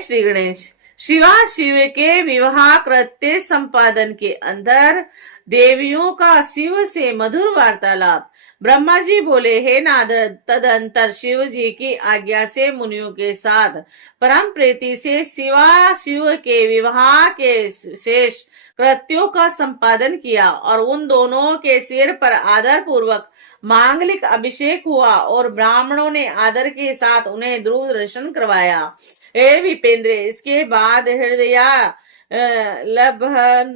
श्री गणेश। शिवा शिव के विवाह कृत्य संपादन के अंदर देवियों का शिव से मधुर वार्तालाप। ब्रह्मा जी बोले, हे नारद, तदंतर शिव जी की आज्ञा से मुनियों के साथ परम प्रीति से शिवा शिव के विवाह के शेष कृत्यों का संपादन किया और उन दोनों के सिर पर आदर पूर्वक मांगलिक अभिषेक हुआ और ब्राह्मणों ने आदर के साथ उन्हें ध्रुव दर्शन करवाया। हे विपेंद्र, इसके बाद हृदया लभन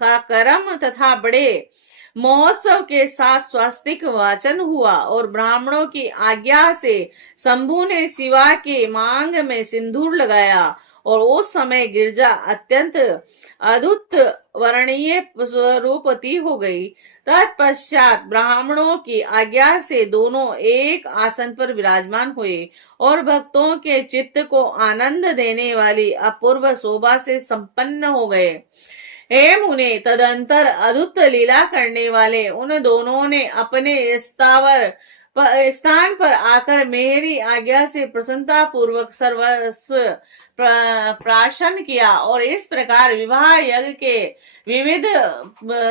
का कर्म तथा बड़े महोत्सव के साथ स्वास्तिक वाचन हुआ और ब्राह्मणों की आज्ञा से शंभु ने शिवा के मांग में सिंदूर लगाया और उस समय गिरजा अत्यंत अद्भुत वर्णीय स्वरूपवती हो गई। तत्पश्चात ब्राह्मणों की आज्ञा से दोनों एक आसन पर विराजमान हुए और भक्तों के चित्त को आनंद देने वाली अपूर्व शोभा से संपन्न हो गए। हे मुने, तदंतर अद्भुत लीला करने वाले उन दोनों ने अपने स्थान पर आकर मेरी आज्ञा से प्रसन्नता पूर्वक सर्वस्व प्राशन किया और इस प्रकार विवाह यज्ञ के विविध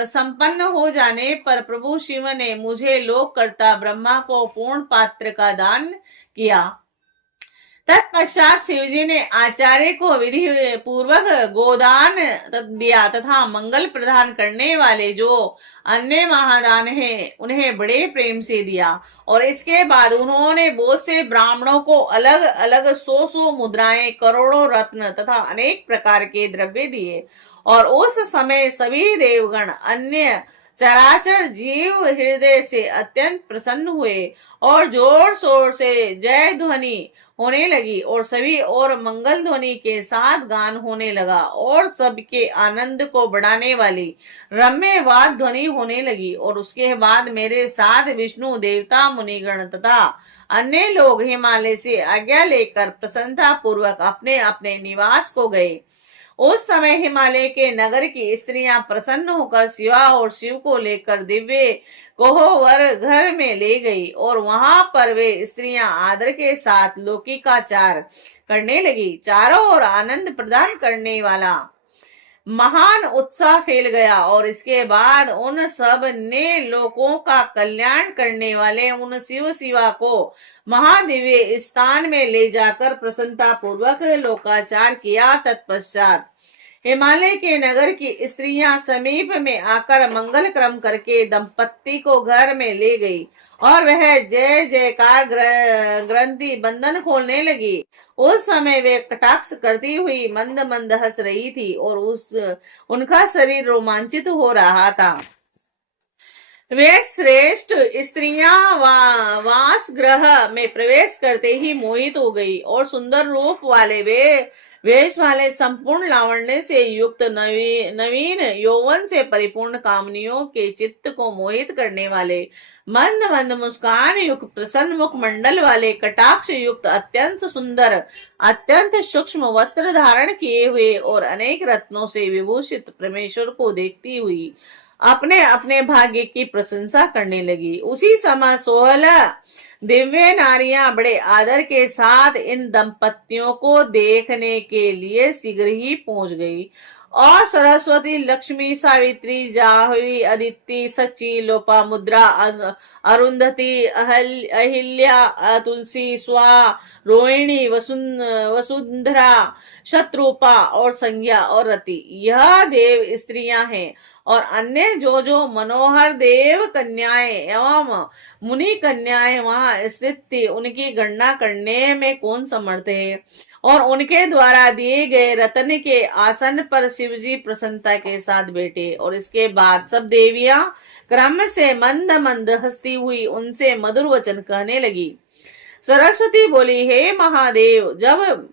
संपन्न हो जाने पर प्रभु शिव ने मुझे लोककर्ता ब्रह्मा को पूर्ण पात्र का दान किया। तत्पश्चात शिवजी ने आचार्य को विधि पूर्वक गोदान दिया तथा मंगल प्रदान करने वाले जो अन्य महादान है उन्हें बड़े प्रेम से दिया और इसके बाद उन्होंने बहुत से ब्राह्मणों को अलग अलग 100 मुद्राएं, करोड़ों रत्न तथा अनेक प्रकार के द्रव्य दिए और उस समय सभी देवगण अन्य चराचर जीव हृदय से अत्यंत प्रसन्न हुए और जोर शोर से जय ध्वनि होने लगी और सभी और मंगल ध्वनि के साथ गान होने लगा और सबके आनंद को बढ़ाने वाली रम्य वाद ध्वनि होने लगी। और उसके बाद मेरे साथ विष्णु देवता मुनिगण तथा अन्य लोग हिमालय से आज्ञा लेकर प्रसन्नता पूर्वक अपने अपने निवास को गए। उस समय हिमालय के नगर की स्त्रियां प्रसन्न होकर शिवा और शिव को लेकर दिव्य कोहवर घर में ले गई और वहां पर वे स्त्रियां आदर के साथ लौकिकाचार करने लगी। चारों ओर आनंद प्रदान करने वाला महान उत्साह फैल गया और इसके बाद उन सब ने लोगों का कल्याण करने वाले उन शिवा को महादिव्य स्थान में ले जाकर प्रसन्नता पूर्वक लोकाचार किया। तत्पश्चात हिमालय के नगर की स्त्रियां समीप में आकर मंगल क्रम करके दंपत्ति को घर में ले गई और वह जय जयकार ग्रंथि बंधन खोलने लगी। उस समय वे कटाक्ष करती हुई मंद मंद हंस रही थी और उनका शरीर रोमांचित हो रहा था। वे श्रेष्ठ स्त्रियां वास ग्रह में प्रवेश करते ही मोहित हो गई और सुंदर रूप वाले वे वेश वाले संपूर्ण लावण्य से युक्त नवीन यौवन से परिपूर्ण कामनियों के चित्त को मोहित करने वाले मंद मंद मुस्कान युक्त प्रसन्न मुख मंडल वाले कटाक्ष युक्त अत्यंत सुंदर अत्यंत सूक्ष्म वस्त्र धारण किए हुए और अनेक रत्नों से विभूषित परमेश्वर को देखती हुई अपने अपने भाग्य की प्रशंसा करने लगी। उसी समय 16 दिव्य नारियां बड़े आदर के साथ इन दंपतियों को देखने के लिए शीघ्र ही पहुंच गई और सरस्वती, लक्ष्मी, सावित्री, जाह्नवी, अदिति, सची, लोपा मुद्रा, अरुंधति, अहिल्या, तुलसी, स्वा, रोहिणी, वसुंधरा, शत्रुपा और संज्ञा और रति यह देव स्त्रियां हैं और अन्य जो मनोहर देव कन्याएं एवं मुनि कन्याएं वहां स्थित थी उनकी गणना करने में कौन समर्थ है। और उनके द्वारा दिए गए रत्न के आसन पर शिवजी प्रसन्नता के साथ बैठे और इसके बाद सब देवियां क्रम से मंद मंद हंसती हुई उनसे मधुर वचन कहने लगी। सरस्वती बोली, हे महादेव, जब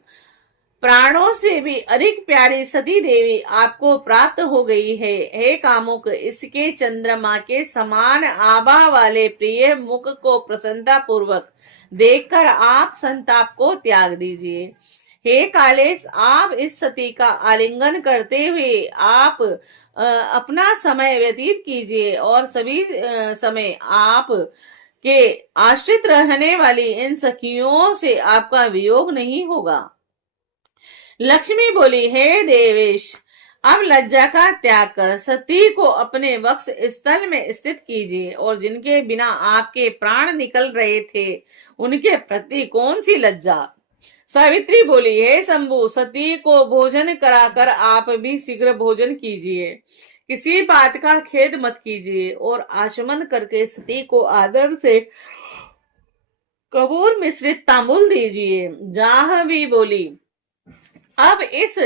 प्राणों से भी अधिक प्यारी सती देवी आपको प्राप्त हो गई है, हे कामुक, इसके चंद्रमा के समान आभा वाले प्रिय मुख को प्रसन्नता पूर्वक देखकर आप संताप को त्याग दीजिए। हे कालेश, आप इस सती का आलिंगन करते हुए आप अपना समय व्यतीत कीजिए और सभी समय आप के आश्रित रहने वाली इन सखियों से आपका वियोग नहीं होगा। लक्ष्मी बोली, हे देवेश, अब लज्जा का त्याग कर सती को अपने वक्ष स्थल में स्थित कीजिए, और जिनके बिना आपके प्राण निकल रहे थे उनके प्रति कौन सी लज्जा। सावित्री बोली, हे शंभु, सती को भोजन कराकर आप भी शीघ्र भोजन कीजिए, किसी बात का खेद मत कीजिए, और आचमन करके सती को आदर से कपूर मिश्रित तांबुल दीजिए। जाह्नवी बोली, अब इस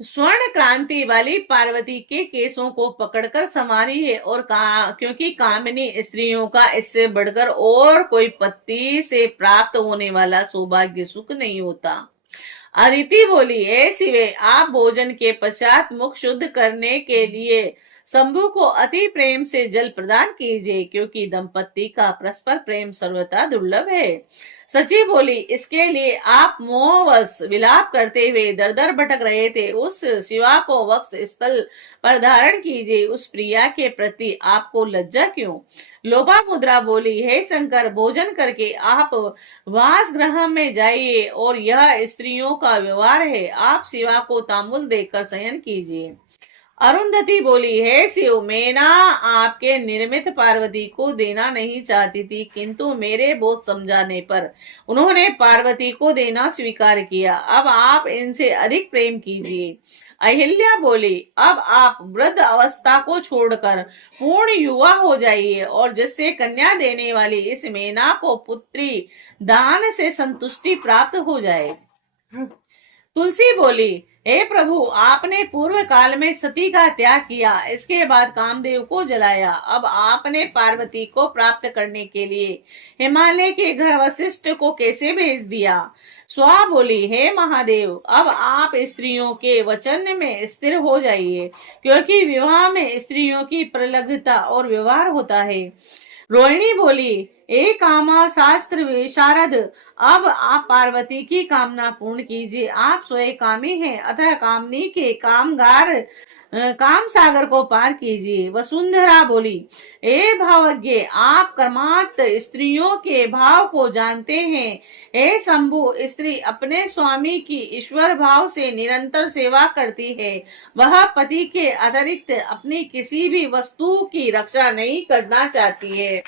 स्वर्ण क्रांति वाली पार्वती के केसों को पकड़कर संवारिए, और क्योंकि कामिनी स्त्रियों का इससे बढ़कर और कोई पति से प्राप्त होने वाला सौभाग्य सुख नहीं होता। अदिति बोली, हे शिवे, आप भोजन के पश्चात मुख शुद्ध करने के लिए शंभु को अति प्रेम से जल प्रदान कीजिए, क्योंकि दंपति का परस्पर प्रेम सर्वथा दुर्लभ है। सची बोली, इसके लिए आप मोहवश विलाप करते हुए दर दर भटक रहे थे, उस शिवा को वक्ष स्थल पर धारण कीजिए, उस प्रिया के प्रति आपको लज्जा क्यों। लोभा मुद्रा बोली, हे शंकर, भोजन करके आप वास गृह में जाइए, और यह स्त्रियों का व्यवहार है, आप शिवा को तांबुल देकर शयन कीजिए। अरुंधति बोली, हे शिव, मैं आपके निर्मित पार्वती को देना नहीं चाहती थी, किंतु मेरे बहुत समझाने पर उन्होंने पार्वती को देना स्वीकार किया, अब आप इनसे अधिक प्रेम कीजिए। अहिल्या बोली, अब आप वृद्ध अवस्था को छोड़कर पूर्ण युवा हो जाइए, और जिससे कन्या देने वाली इस मेना को पुत्री दान से संतुष्टि प्राप्त हो जाए। तुलसी बोली, हे प्रभु, आपने पूर्व काल में सती का त्याग किया, इसके बाद कामदेव को जलाया, अब आपने पार्वती को प्राप्त करने के लिए हिमालय के घर वशिष्ठ को कैसे भेज दिया। स्वा बोली, हे महादेव, अब आप स्त्रियों के वचन में स्थिर हो जाइए, क्योंकि विवाह में स्त्रियों की प्रलग्नता और व्यवहार होता है। रोहिणी बोली, ए कामा शास्त्र विशारद, अब आप पार्वती की कामना पूर्ण कीजिए, आप स्वयं कामी हैं, अतः कामनी के काम सागर को पार कीजिए। वसुंधरा बोली, ए भावज्ञ, आप कर्मात स्त्रियों के भाव को जानते हैं। हे शंभु, स्त्री अपने स्वामी की ईश्वर भाव से निरंतर सेवा करती है, वह पति के अतिरिक्त अपनी किसी भी वस्तु की रक्षा नहीं करना चाहती है।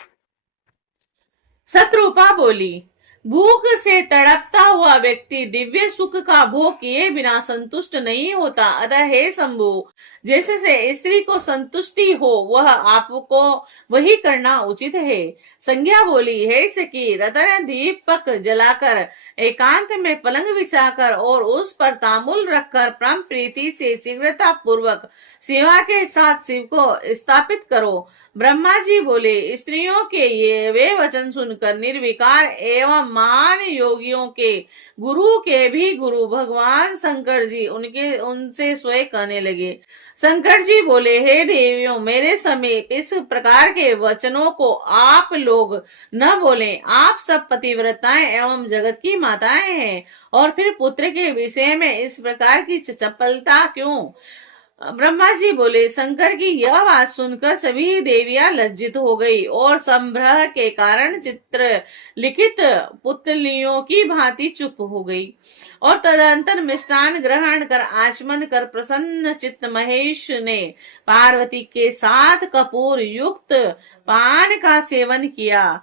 शत्रुपा बोली, भूख से तड़पता हुआ व्यक्ति दिव्य सुख का भोग किए बिना संतुष्ट नहीं होता, अतः हे शंभु, जैसे स्त्री को संतुष्टि हो वह आपको वही करना उचित है। संज्ञा बोली, हे सखी, रतन दीपक जलाकर एकांत में पलंग बिछाकर और उस पर तांबुल रखकर परम प्रीति से शीघ्रता पूर्वक सेवा के साथ शिव को स्थापित करो। ब्रह्मा जी बोले, स्त्रियों के ये वे वचन सुनकर निर्विकार एवं मान योगियों के गुरु के भी गुरु भगवान शंकर जी उनसे स्वयं कहने लगे। शंकर जी बोले, हे देवियों, मेरे समीप इस प्रकार के वचनों को आप लोग न बोलें, आप सब पतिव्रताएं एवं जगत की माताएं हैं, और फिर पुत्र के विषय में इस प्रकार की चपलता क्यों। ब्रह्मा जी बोले, शंकर की यह बात सुनकर सभी देवियां लज्जित हो गई और संभ्रह के कारण चित्र लिखित पुतलियों की भांति चुप हो गई, और तदंतर मिष्टान ग्रहण कर आचमन कर प्रसन्न चित्त महेश ने पार्वती के साथ कपूर युक्त पान का सेवन किया।